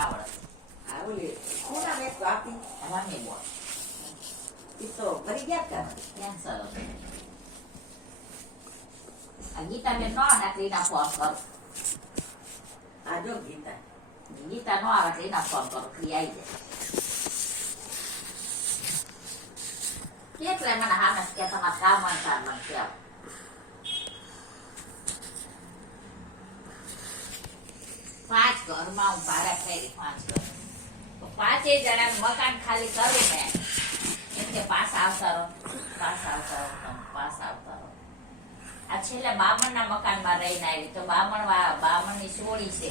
આવડે. આ ઓલી કોના મેં તો આપી રમી બોલ એ તો મરી ગયા કા કેન્સર હતું. આ ગીતા બેન નો નાખી ના ફોન કરો. આ જો ગીતા ગીતા નો આવે એટલે એના ફોન કરો ફ્રી આવી જાય. કેટલા મને હાનસ કે તમારે કામ અંસાર મને કહેવાય. પાંચ ઘરમાં હું ભાડા કરી 5 ઘર તો 5 જણાનું મકાન ખાલી કર્યું મેં એમ કે પાસ આવતા રહો આ છેલ્લે બામણના મકાનમાં રહીને આવી તો બામણની સોળી છે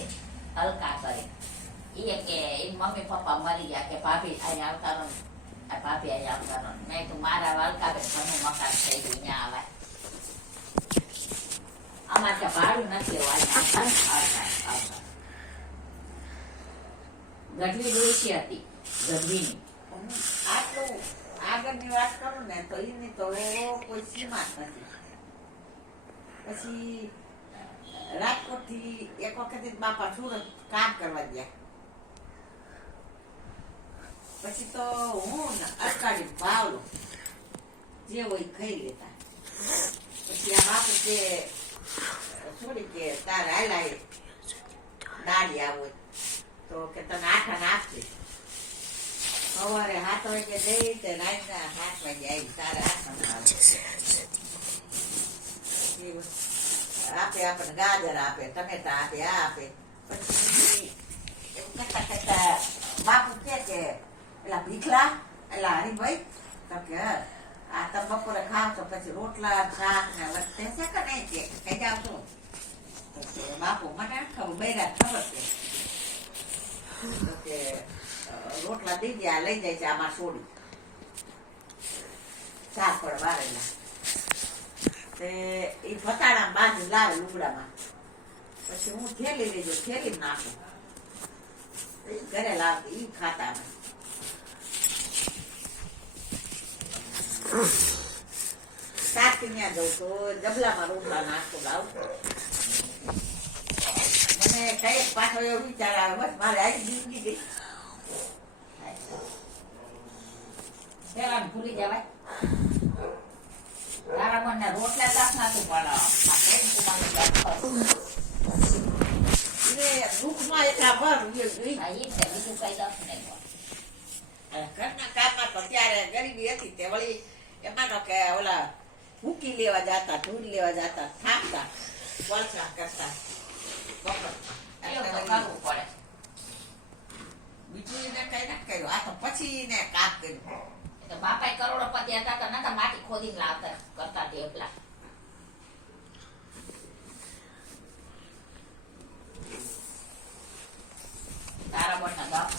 હલકા કરે એ કે એની મમ્મી પપ્પા મરી ગયા કે ભાભી અહીંયા આવતા રહો આ ભાભી અહીંયા આવતા રહો. મેં તો મારા હલકા બેન ઘરનું મકાન થઈ ગયું ત્યાં આવાય અમારે ત્યાં ભાડું નથી આવતા. ગઢવી ડોસી હતી ગઢવીની. આટલું આગળની વાત કરું ને તો એની તો કોઈ સીમા જ નથી. પછી રાજકોટ થી એક વખત બાપા સુરત કામ કરવા ગયા. પછી તો હું અટકાડી ભાવલો જે હોય ખાઈ લેતા. પછી આ બાપુ કે છોડી કે તારે હાલાય દાડી આવો તો કે તને આઠા નાખશે. સવારે 7 વાગે જઈ તે રાતના 7 વાગે આવી તારે આઠા આપે આપણને ગાજર આપે ટમેટા આપે આ આપે. પછી એવું કરતા કરતા બાપુ કે પેલા ભીખલા એલા હરિભાઈ તો કે આ તમે બપોરે ખાવ તો પછી રોટલા શાક ને વધે છે કે નહીં કે કઈ જાવ છો બાપુ મને ખબર બૈરા ખબર છે તો કે રોટલા દઈ ગયા લઈ જાય છે આમાં છોડી ચાર પર વારેલા તે એ ફતાડા બાંધી લાવે લુગડામાં. પછી હું થેલી લેજો થેલી નાખું ઘરે લાવતી ઈ ખાતા શાક ત્યાં જવું તો ડબલામાં રોટલા નાખતો લાવ. મને કઈ પાછો એવો વિચાર આવે બસ મારે આવી જિંદગી ગઈ પેલા ભૂલી જવાય. તારા મને રોટલા તાસ નાખું એટલે દુઃખમાં એટલા ભર બીજું કઈ દસ નહીં. ઘરના કામમાં તો ત્યારે ગરીબી હતી તે વળી એમાં તો કે ઓલા ભૂકી લેવા જતા ઢૂંઢ લેવા જતા થાકતા વલસા કરતા કરવું પડે. બીજું એને કઈ ના કર્યું આ તો પછી ને કામ કર્યું. તો બાપા કરોડપતિ હતા તો નતા માટી ખોદીને લાવતા કરતા ઢેપલા. તારા બળના બાપ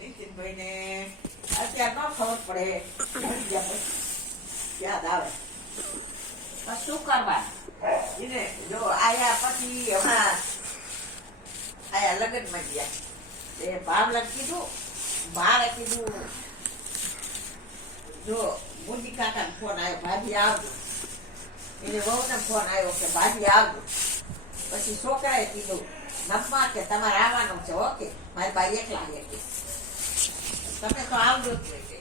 નીતિનભાઈ ને અત્યારે ન ખબર પડે યાદ આવે શું કરવાનું. એને જો આયા પછી હમણાં આયા લગ્નમાં ગયા તે ભાવલા કીધું મારે કીધું જો મોદી કાકા ફોન આવ્યો ભાભી આવજો. એને બહુ ને ફોન આવ્યો કે ભાભી આવજો. પછી છોકરાએ કીધું નમ્મા કે તમારે આવવાનું છે ઓકે મારી બાઈ એકલા કે તમે તો આવજો જ કે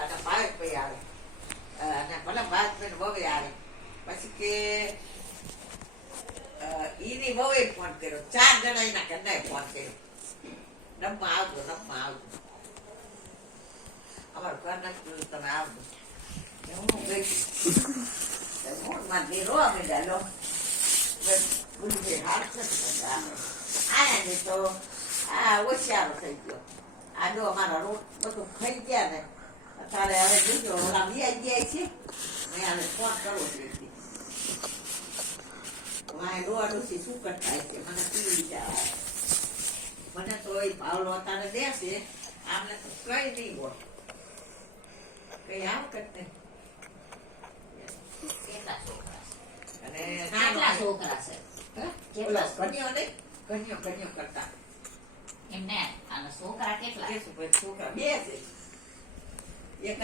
અને ભાઈ ભાઈ આવે અને ભલે ભાઈ ભાઈ બહુ આવે. પછી કે એની બહુએ ફોન કર્યો 4 જણા એના કન્યાએ ફોન કર્યો નમ્મા આવજો અમારું ઘર નથી તમે આવજો. હું ગઈ મોટમાં રોવા માંડ્યા લો આયા ને તો આ હોશિયારો થઈ ગયો. આ જો અમારા રોટ બધું ખાઈ ગયા ને અત્યારે હવે બીજો ઓલા વ્યાજ જાય છે મેં આને ફોન કરવો જોઈએ. મારે ડોવા ડોસી શું કરતા છે મને પી વિચાર મને તો એ ભાવલો અત્યારે દેશે આમને તો કઈ નહીં બોલ કઈ આમ કરતે. કેટલા છોકરા અને કેટલા છોકરા છે કેટલા કન્યો કરતા એમને આના છોકરા કેટલા છોકરા 2 છે.